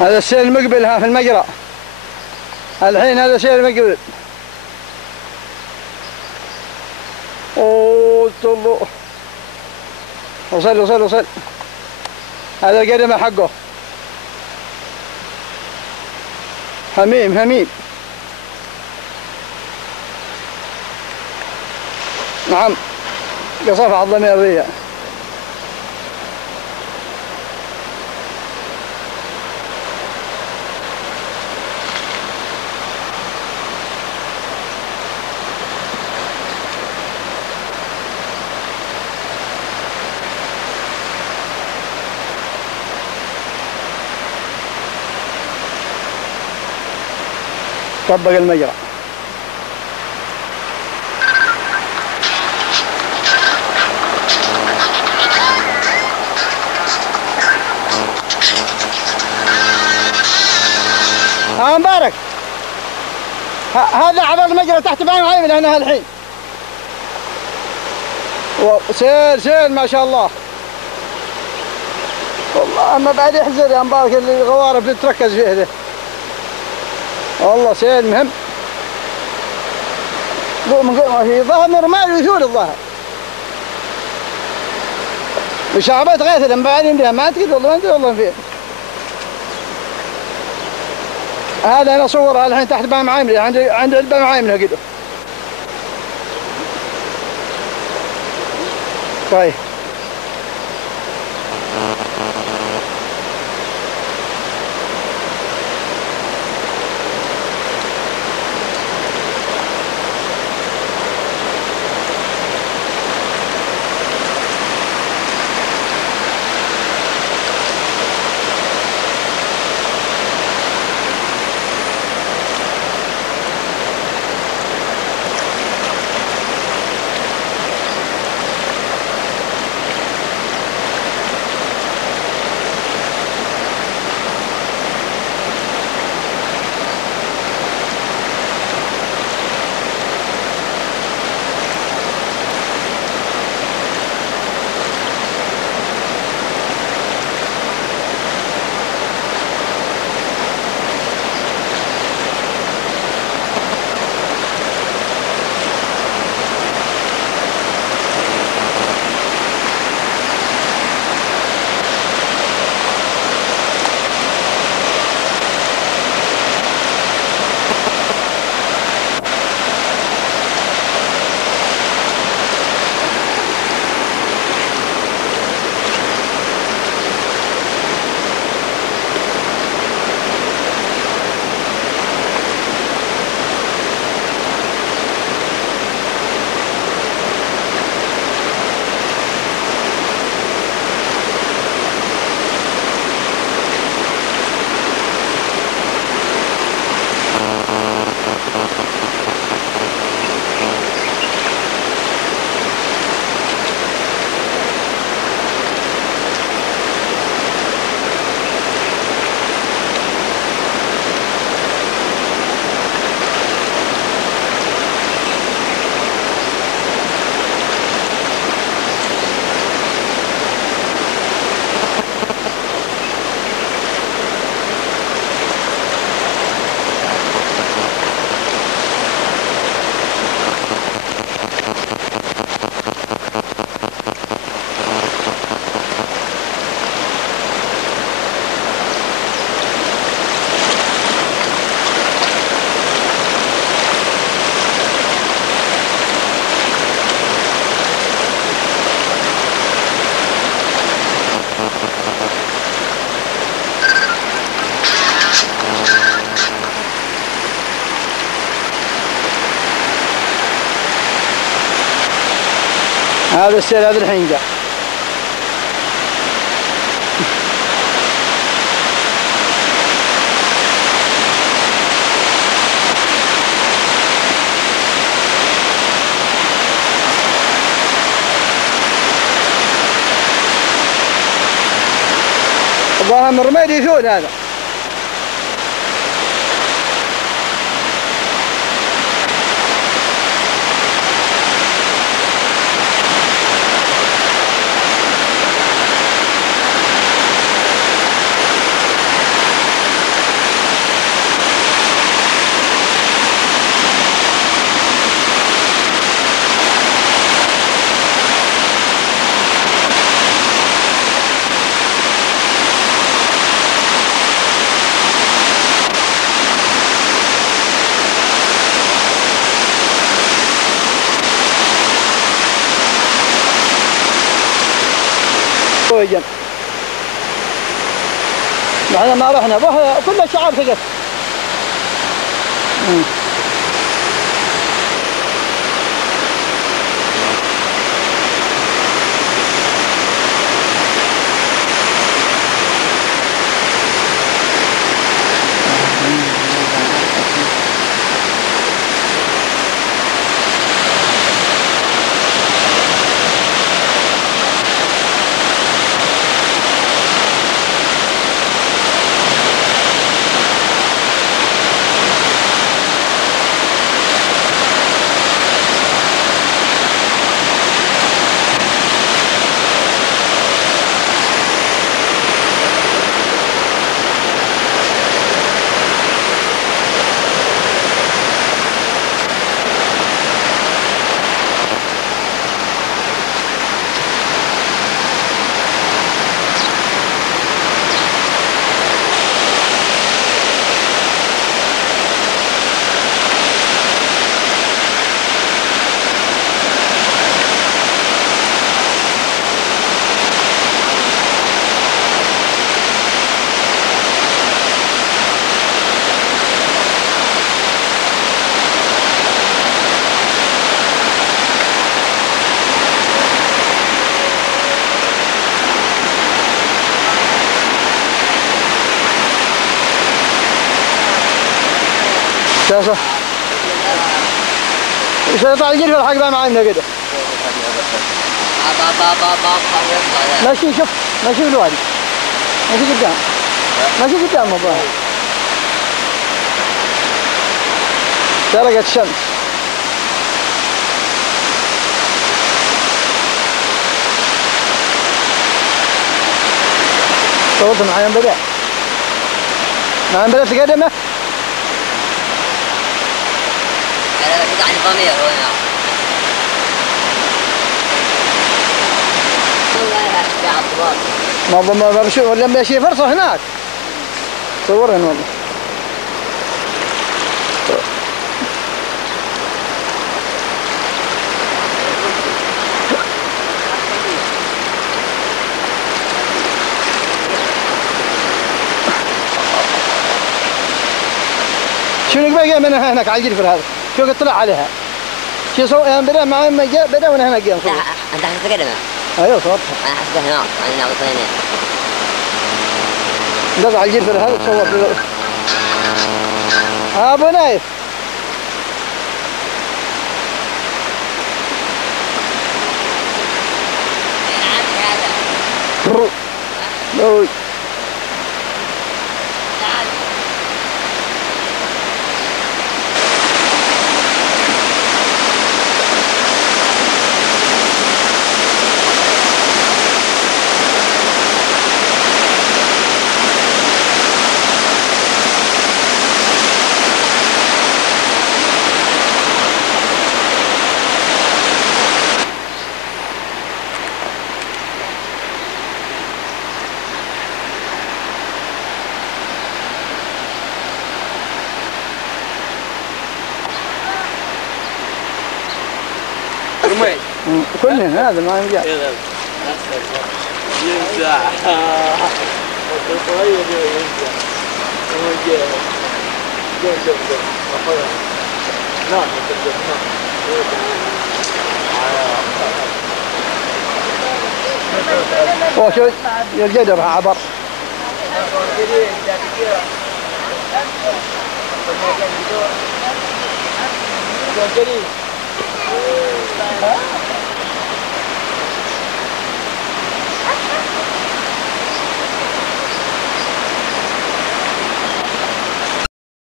هذا السيل المقبل ها في المجرى الحين، هذا سيل المقبل. اوه وصل. هذا القدمة حقه هميم. نعم، قصفها الضمير ذي. طبق المجرى. مبارك، هذا عبر المجرى تحت بان عيمن هنا الحين. سيل ما شاء الله. والله اما بعد يحزر يا مبارك اللي الغوارب تتركز فيه ده. والله سيل مهم. في ظهر نورمال ويثول الظهر. مشعبات غيث لما بعدين بها ما تقدر والله، ما ادري والله فين. هذا انا صورها الحين تحت بام عامله، عند البام عامله كده. طيب هذا السيل هذا الحين جاء. الظاهر من رميد يثول هذا. فوجا. معنا ما رحنا كل الشعاب ثقف. شاشة يطلع الجيل في الحق بقى معنا كده. ماشي شوف ماشي في الوادي ماشي قدام ماشي قدام والله. شرقت الشمس. صوت معايا بدأ تقدمه. ما بمشي ولا ماشي فرصة هناك صورهن والله. شنو بقى من هناك على الجرفر هذا؟ شو قد طلع عليها؟ شو سوى يعني بدأ مع ما جاء بدأ وانا هنا جاء. انت حسبت قدمه؟ ايوه صورتها. انا حسبت هناك انا ناوي ثاني. قطع على الجرفر هذا تصور في ابو نايف. هذا. كلنا هذا ما ينجح. ينزع. صغير ينزع. جم. نعم وشو الجدر عبر.